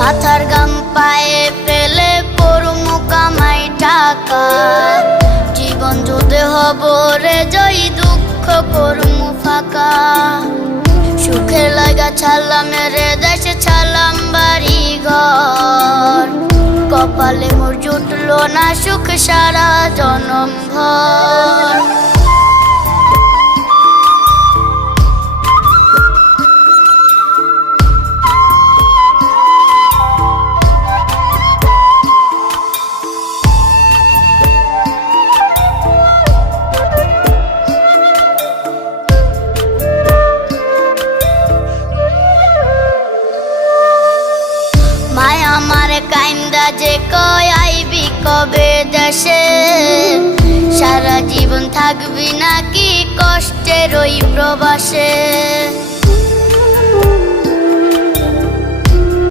মাথার গাম পায়ে ফেলে করমু কামাই টাকা, জীবন যুদ্ধে হব রে জয়ী, দুঃখ করমু ফাঁকা। সুখের লাগা ছাড়লাম রে দেশে, ছাড়লাম বাড়ি ঘর, কপালে মোর জুটলো না সুখ সারা জনম ভর। মায় আমার কাইন্দা যে কয় আইবি কবে দেশে, সারা জীবন থাকবি নাকি কষ্টের ওই প্রবাসে।